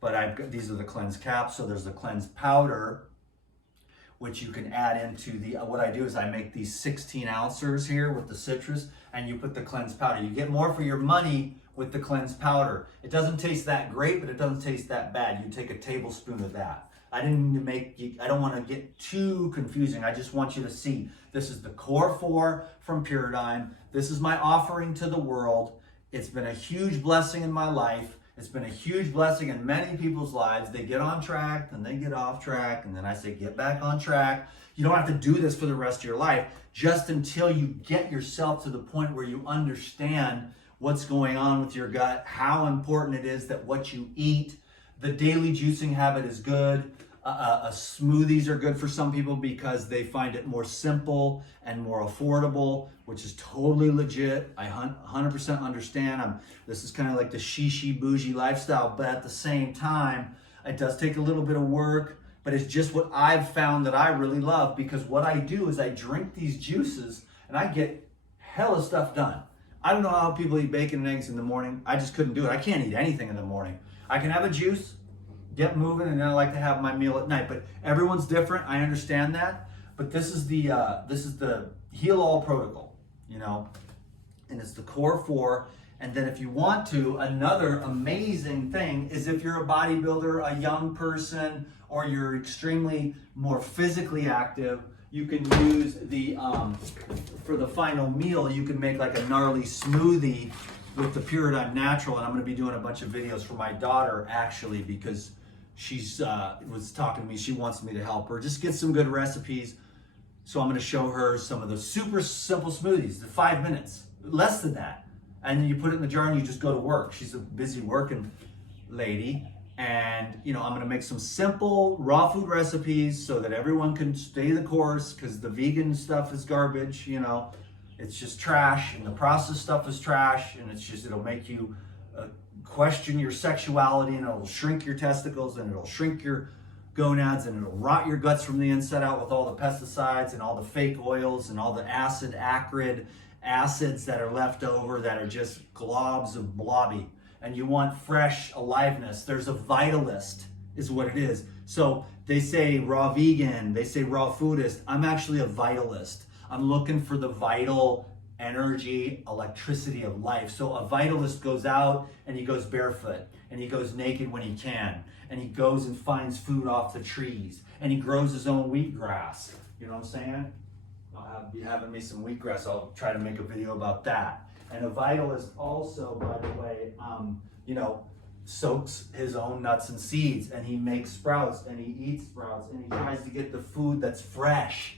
but these are the cleanse caps. So there's the cleanse powder, which you can add into what I do is I make these 16 ounces here with the citrus, and you put the cleanse powder. You get more for your money with the cleanse powder. It doesn't taste that great, but it doesn't taste that bad. You take a tablespoon of that. I don't want to get too confusing. I just want you to see, this is the Core 4 from Paradigm. This is my offering to the world. It's been a huge blessing in my life. It's been a huge blessing in many people's lives. They get on track, then they get off track, and then I say, get back on track. You don't have to do this for the rest of your life, just until you get yourself to the point where you understand what's going on with your gut, how important it is that what you eat. The daily juicing habit is good. Smoothies are good for some people because they find it more simple and more affordable, which is totally legit. I 100% understand. This is kind of like the shishi bougie lifestyle, but at the same time, it does take a little bit of work, but it's just what I've found that I really love, because what I do is I drink these juices and I get hella stuff done. I don't know how people eat bacon and eggs in the morning. I just couldn't do it. I can't eat anything in the morning. I can have a juice, get moving, and then I like to have my meal at night. But everyone's different. I understand that. But this is the Heal All protocol, you know, and it's the Core 4. And then if you want to, another amazing thing is if you're a bodybuilder, a young person, or you're extremely more physically active, you can use for the final meal, you can make like a gnarly smoothie with the Paradigm Natural. And I'm going to be doing a bunch of videos for my daughter, actually, because she's was talking to me. She wants me to help her just get some good recipes. So I'm going to show her some of the super simple smoothies, the 5 minutes, less than that. And then you put it in the jar and you just go to work. She's a busy working lady. And, you know, I'm going to make some simple raw food recipes so that everyone can stay the course, because the vegan stuff is garbage, you know. It's just trash, and the processed stuff is trash, and it'll make you question your sexuality, and it'll shrink your testicles, and it'll shrink your gonads, and it'll rot your guts from the inside out with all the pesticides and all the fake oils and all the acrid acids that are left over that are just globs of blobby. And you want fresh aliveness. There's a vitalist, is what it is. So they say raw vegan, they say raw foodist. I'm actually a vitalist. I'm looking for the vital energy, electricity of life. So a vitalist goes out and he goes barefoot, and he goes naked when he can, and he goes and finds food off the trees, and he grows his own wheatgrass. You know what I'm saying? I'll be having me some wheatgrass. I'll try to make a video about that. And a vitalist also, by the way, you know, soaks his own nuts and seeds, and he makes sprouts, and he eats sprouts, and he tries to get the food that's fresh.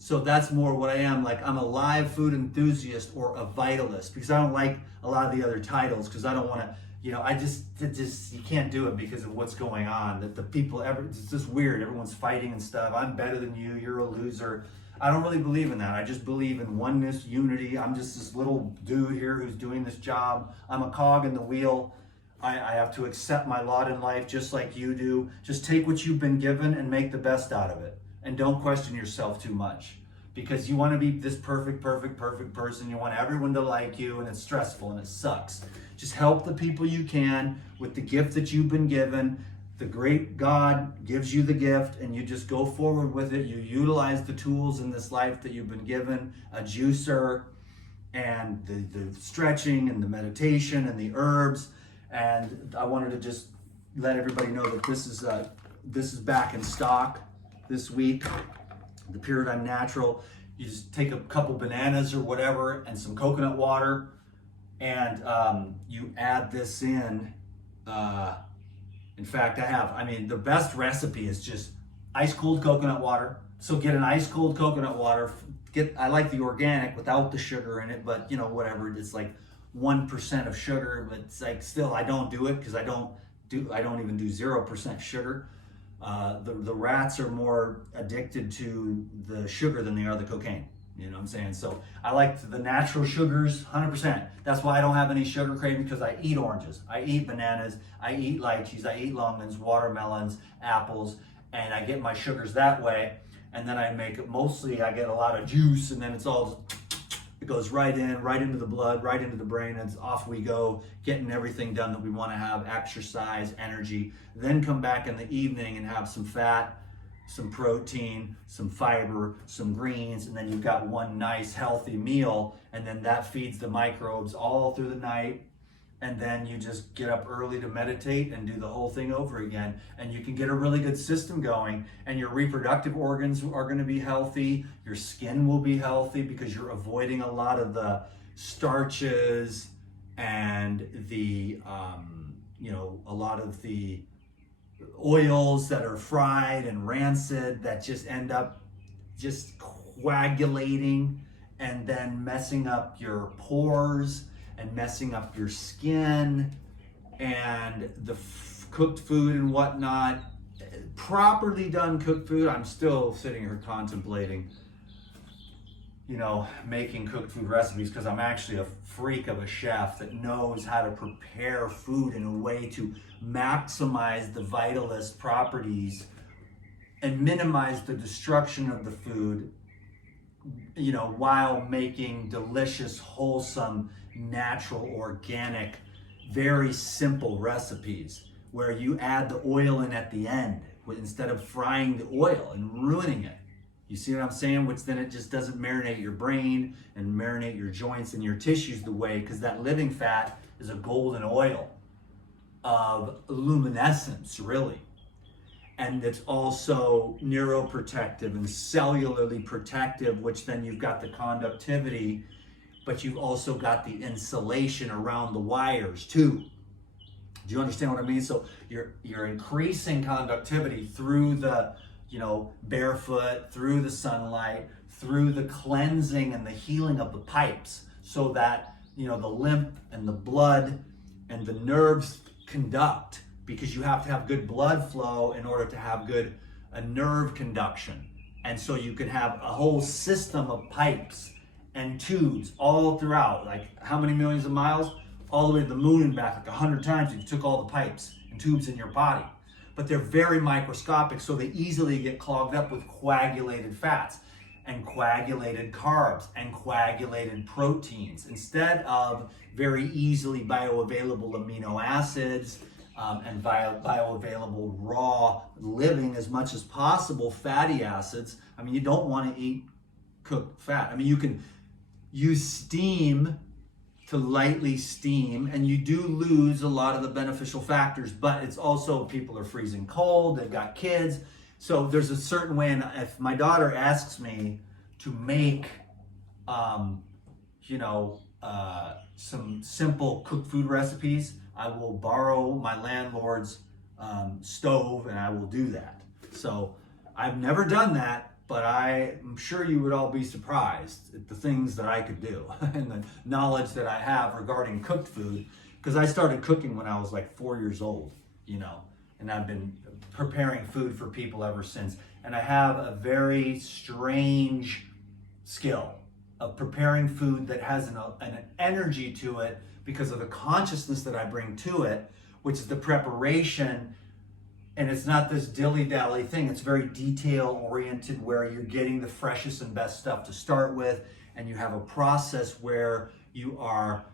So that's more what I am. Like, I'm a live food enthusiast or a vitalist, because I don't like a lot of the other titles, because I don't want to, you know, you can't do it because of what's going on. That the people, it's just weird. Everyone's fighting and stuff. I'm better than you. You're a loser. I don't really believe in that. I just believe in oneness, unity. I'm just this little dude here who's doing this job. I'm a cog in the wheel. I have to accept my lot in life just like you do. Just take what you've been given and make the best out of it. And don't question yourself too much, because you want to be this perfect person. You want everyone to like you, and it's stressful and it sucks. Just help the people you can with the gift that you've been given. The great God gives you the gift, and you just go forward with it. You utilize the tools in this life that you've been given, a juicer, and the stretching, and the meditation, and the herbs. And I wanted to just let everybody know that this is back in stock this week. the Paradigm Natural. You just take a couple bananas or whatever and some coconut water, and you add this in. In fact, the best recipe is just ice cold coconut water. So get an ice cold coconut water. I like the organic without the sugar in it, but whatever. It's like 1% of sugar, but it's like still I don't do it because I don't even do 0% sugar. The rats are more addicted to the sugar than they are the cocaine. You know what I'm saying? So I like the natural sugars 100%. That's why I don't have any sugar craving, because I eat oranges, I eat bananas, I eat lychees, I eat lemons, watermelons, apples, and I get my sugars that way. And then I make it mostly, I get a lot of juice, and then it goes right into the blood, right into the brain, and off we go, getting everything done that we want to have, exercise, energy, then come back in the evening and have some fat, some protein, some fiber, some greens, and then you've got one nice healthy meal, and then that feeds the microbes all through the night. And then you just get up early to meditate and do the whole thing over again. And you can get a really good system going, and your reproductive organs are going to be healthy. Your skin will be healthy because you're avoiding a lot of the starches and the, a lot of the oils that are fried and rancid that just end up just coagulating and then messing up your pores and messing up your skin and the cooked food and whatnot. Properly done cooked food, I'm still sitting here contemplating, making cooked food recipes, because I'm actually a freak of a chef that knows how to prepare food in a way to maximize the vitalist properties and minimize the destruction of the food, while making delicious, wholesome, natural, organic, very simple recipes where you add the oil in at the end instead of frying the oil and ruining it. You see what I'm saying? Which then it just doesn't marinate your brain and marinate your joints and your tissues the way, because that living fat is a golden oil of luminescence, really. And it's also neuroprotective and cellularly protective, which then you've got the conductivity, but you've also got the insulation around the wires too. Do you understand what I mean? So you're increasing conductivity through the, barefoot, through the sunlight, through the cleansing and the healing of the pipes, so that, the lymph and the blood and the nerves conduct, because you have to have good blood flow in order to have good nerve conduction. And so you can have a whole system of pipes and tubes all throughout, like how many millions of miles? All the way to the moon and back, like 100 times if you took all the pipes and tubes in your body. But they're very microscopic, so they easily get clogged up with coagulated fats and coagulated carbs and coagulated proteins, instead of very easily bioavailable amino acids and bioavailable raw living, as much as possible, fatty acids. You don't want to eat cooked fat. You can use steam to lightly steam, and you do lose a lot of the beneficial factors, but it's also, people are freezing cold, they've got kids. So there's a certain way, and if my daughter asks me to make, some simple cooked food recipes, I will borrow my landlord's stove and I will do that. So I've never done that, but I'm sure you would all be surprised at the things that I could do and the knowledge that I have regarding cooked food, because I started cooking when I was like 4 years old, and I've been preparing food for people ever since. And I have a very strange skill of preparing food that has an energy to it because of the consciousness that I bring to it, which is the preparation. And it's not this dilly-dally thing. It's very detail-oriented, where you're getting the freshest and best stuff to start with, and you have a process where you are,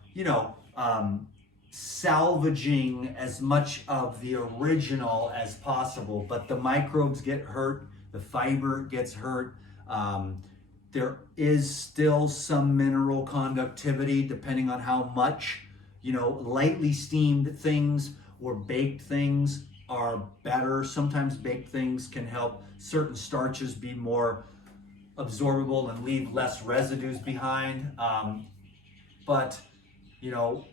salvaging as much of the original as possible. But the microbes get hurt, the fiber gets hurt. There is still some mineral conductivity, depending on how much, lightly steamed things or baked things are better. Sometimes baked things can help certain starches be more absorbable and leave less residues behind. But, you know,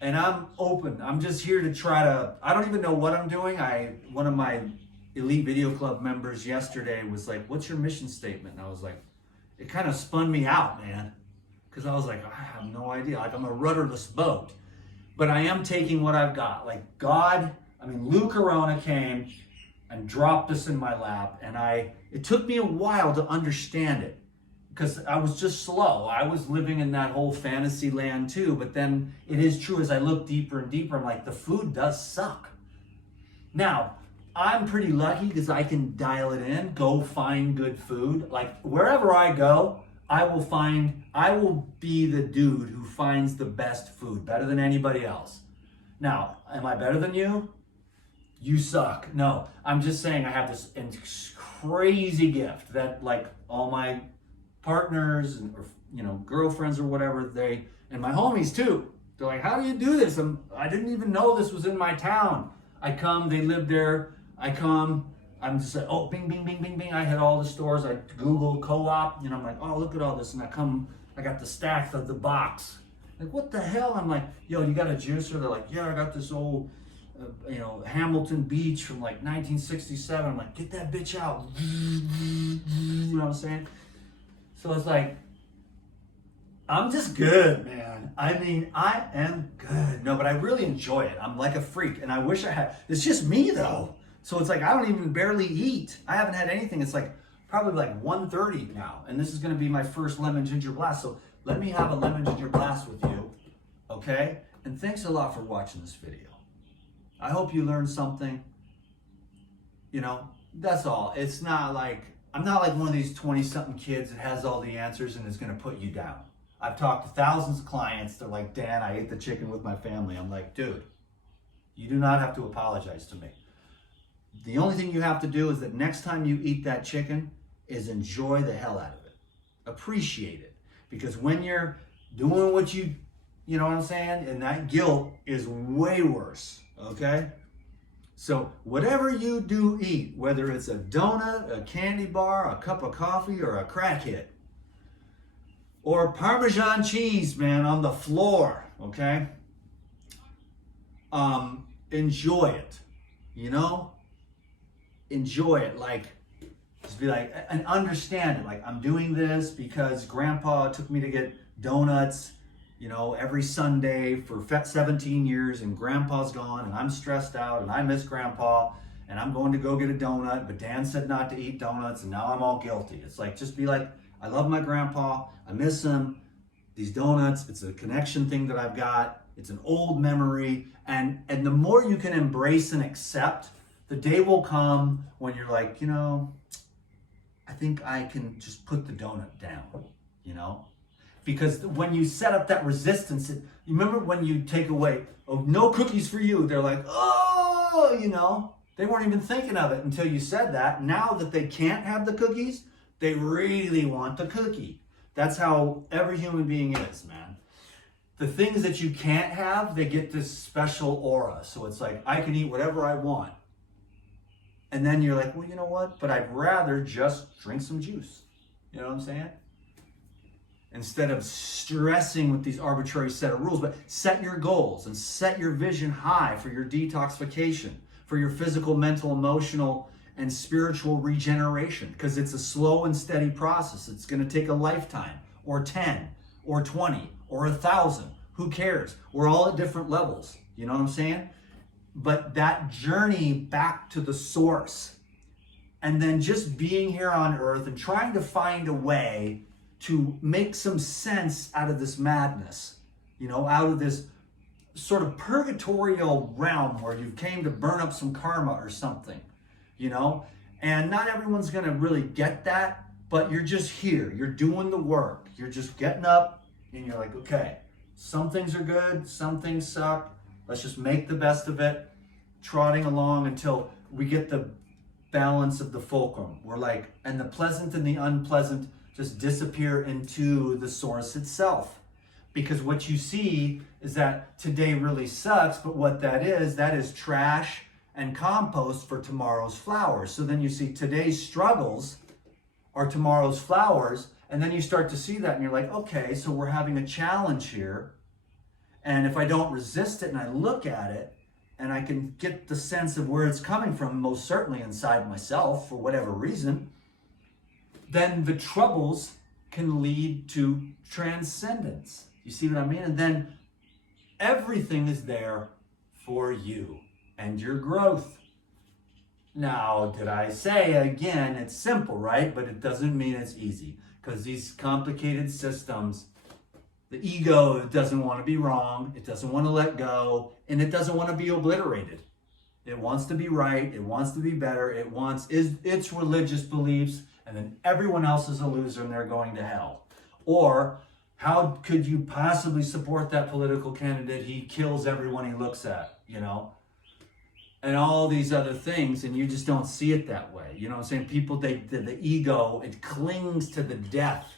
and I'm open. I'm just here to try to, I don't even know what I'm doing. One of my Elite Video Club members yesterday was like, what's your mission statement? And I was like, it kind of spun me out, man. Because I was like, I have no idea. Like, I'm a rudderless boat. But I am taking what I've got. Like God, Lou Corona came and dropped this in my lap. And it took me a while to understand it. Because I was just slow. I was living in that whole fantasy land too. But then it is true, as I look deeper and deeper, I'm like, the food does suck. Now, I'm pretty lucky because I can dial it in, go find good food. Like wherever I go, I will be the dude who finds the best food, better than anybody else. Now, am I better than you? You suck. No, I'm just saying I have this crazy gift that like all my partners and girlfriends or whatever, and my homies too, they're like, how do you do this? I didn't even know this was in my town. I come, they live there. I come, I'm just like, oh, bing, bing, bing, bing, bing. I hit all the stores. I Google co-op, I'm like, oh, look at all this. And I got the stack of the box. Like, what the hell? I'm like, yo, you got a juicer? They're like, yeah, I got this old, Hamilton Beach from like 1967. I'm like, get that bitch out. You know what I'm saying? So it's like, I'm just good, man. I am good. No, but I really enjoy it. I'm like a freak, and I wish I had. It's just me, though. So it's like, I don't even barely eat. I haven't had anything. It's like, probably like 1:30 now, and this is going to be my first lemon ginger blast. So let me have a lemon ginger blast with you, okay? And thanks a lot for watching this video. I hope you learned something. That's all. It's not like, I'm not like one of these 20-something kids that has all the answers and is going to put you down. I've talked to thousands of clients. They're like, Dan, I ate the chicken with my family. I'm like, dude, you do not have to apologize to me. The only thing you have to do is that next time you eat that chicken is enjoy the hell out of it. Appreciate it. Because when you're doing what you know what I'm saying? And that guilt is way worse, okay? So whatever you do eat, whether it's a donut, a candy bar, a cup of coffee, or a crack hit, or Parmesan cheese, man, on the floor, okay? Enjoy it, Enjoy it, like, just be like, and understand it. Like, I'm doing this because Grandpa took me to get donuts, every Sunday for 17 years, and Grandpa's gone, and I'm stressed out, and I miss Grandpa, and I'm going to go get a donut, but Dan said not to eat donuts, and now I'm all guilty. It's like, just be like, I love my Grandpa, I miss him, these donuts, it's a connection thing that I've got, it's an old memory, and the more you can embrace and accept, the day will come when you're like, I think I can just put the donut down, Because when you set up that resistance, you remember when you take away, oh, no cookies for you, they're like, oh, they weren't even thinking of it until you said that. Now that they can't have the cookies, they really want the cookie. That's how every human being is, man. The things that you can't have, they get this special aura. So it's like, I can eat whatever I want. And then you're like, well, you know what? But I'd rather just drink some juice. You know what I'm saying? Instead of stressing with these arbitrary set of rules, but set your goals and set your vision high for your detoxification, for your physical, mental, emotional, and spiritual regeneration. Because it's a slow and steady process. It's going to take a lifetime, or 10, or 20, or 1,000. Who cares? We're all at different levels. You know what I'm saying? But that journey back to the source, and then just being here on earth and trying to find a way to make some sense out of this madness, out of this sort of purgatorial realm where you came to burn up some karma or something, and not everyone's going to really get that, but you're just here, you're doing the work, you're just getting up and you're like, okay, some things are good, some things suck, let's just make the best of it, trotting along until we get the balance of the fulcrum. We're like, and the pleasant and the unpleasant just disappear into the source itself. Because what you see is that today really sucks, but what that is trash and compost for tomorrow's flowers. So then you see today's struggles are tomorrow's flowers. And then you start to see that and you're like, okay, so we're having a challenge here. And if I don't resist it and I look at it and I can get the sense of where it's coming from, most certainly inside myself for whatever reason, then the troubles can lead to transcendence. You see what I mean? And then everything is there for you and your growth. Now, did I say again, it's simple, right? But it doesn't mean it's easy, because these complicated systems, the ego doesn't want to be wrong, it doesn't want to let go, and it doesn't want to be obliterated. It wants to be right, it wants to be better, it wants its religious beliefs, and then everyone else is a loser and they're going to hell. Or, how could you possibly support that political candidate? He kills everyone he looks at, you know? And all these other things, and you just don't see it that way. You know what I'm saying? People, the ego, it clings to the death.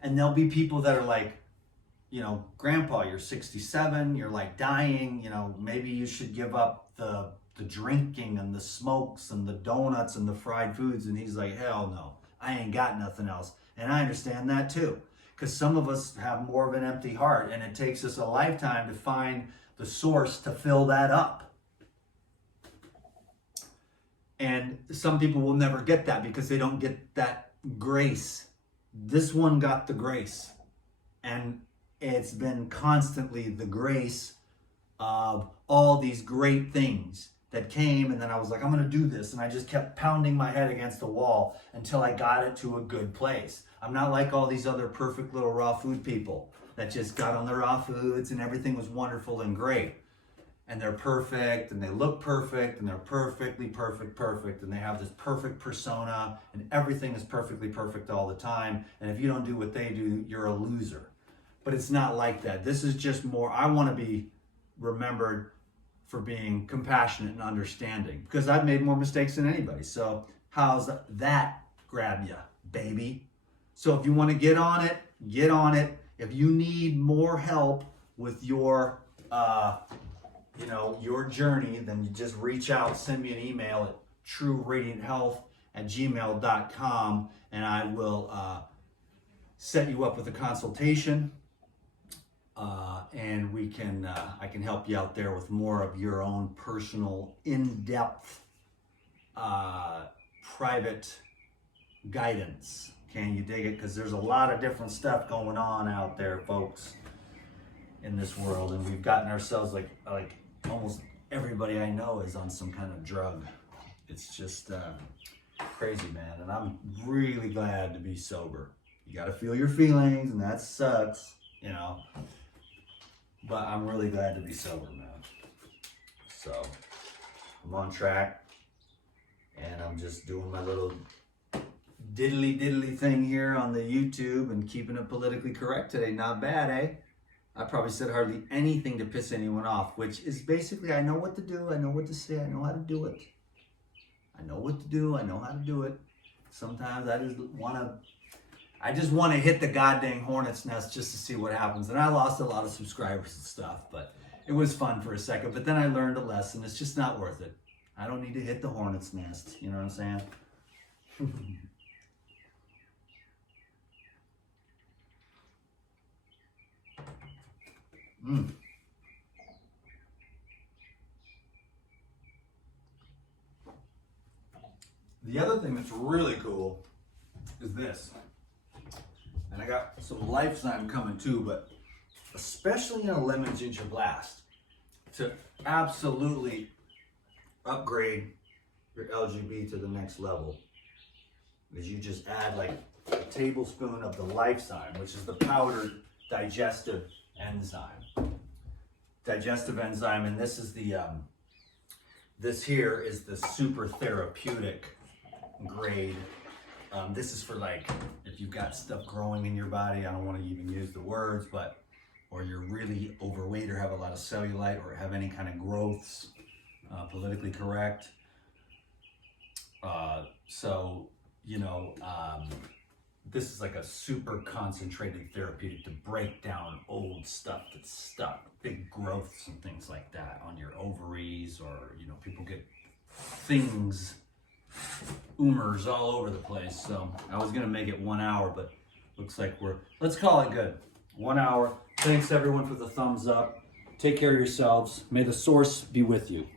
And there'll be people that are like, you know, Grandpa, you're 67, you're like dying, you know, maybe you should give up the drinking and the smokes and the donuts and the fried foods. And he's like, hell no, I ain't got nothing else. And I understand that too, because some of us have more of an empty heart, and it takes us a lifetime to find the source to fill that up. And some people will never get that because they don't get that grace. This one got the grace, and it's been constantly the grace of all these great things that came, and then I was like, I'm gonna do this, and I just kept pounding my head against the wall until I got it to a good place. I'm not like all these other perfect little raw food people that just got on the raw foods and everything was wonderful and great. And they're perfect, and they look perfect, and they're perfectly perfect, and they have this perfect persona, and everything is perfectly perfect all the time. And if you don't do what they do, you're a loser. But it's not like that. This is just more, I want to be remembered for being compassionate and understanding, because I've made more mistakes than anybody. So how's that grab you, baby? So if you want to get on it, get on it. If you need more help with your your journey, then you just reach out, send me an email at trueradianthealth@gmail.com, and I will set you up with a consultation, and we can I can help you out there with more of your own personal, in-depth, private guidance. Can you dig it? Because there's a lot of different stuff going on out there, folks, in this world, and we've gotten ourselves like almost everybody I know is on some kind of drug. It's just crazy, man. And I'm really glad to be sober. You got to feel your feelings, and that sucks, you know. But I'm really glad to be sober, man. So I'm on track, and I'm just doing my little diddly thing here on the YouTube and keeping it politically correct today. Not bad, eh? I probably said hardly anything to piss anyone off, which is basically, I know what to do, I know what to say, I know how to do it. I know what to do, I know how to do it. Sometimes I just want to hit the goddamn hornet's nest just to see what happens. And I lost a lot of subscribers and stuff, but it was fun for a second. But then I learned a lesson. It's just not worth it. I don't need to hit the hornet's nest. You know what I'm saying? The other thing that's really cool is this. And I got some lifetime coming too, but especially in a lemon ginger blast, to absolutely upgrade your LGB to the next level, is you just add like a tablespoon of the lifetime, which is the powdered digestive enzyme. Digestive enzyme, and this is the this here is the super therapeutic grade. This is for like if you've got stuff growing in your body. I don't want to even use the words, but or you're really overweight or have a lot of cellulite or have any kind of growths, politically correct. So you know, this is like a super concentrated therapeutic to break down old stuff that's stuck, big growths and things like that on your ovaries, or, you know, people get things oomers all over the place. So I was gonna make it 1 hour, but looks like let's call it good. 1 hour. Thanks everyone for the thumbs up. Take care of yourselves. May the source be with you.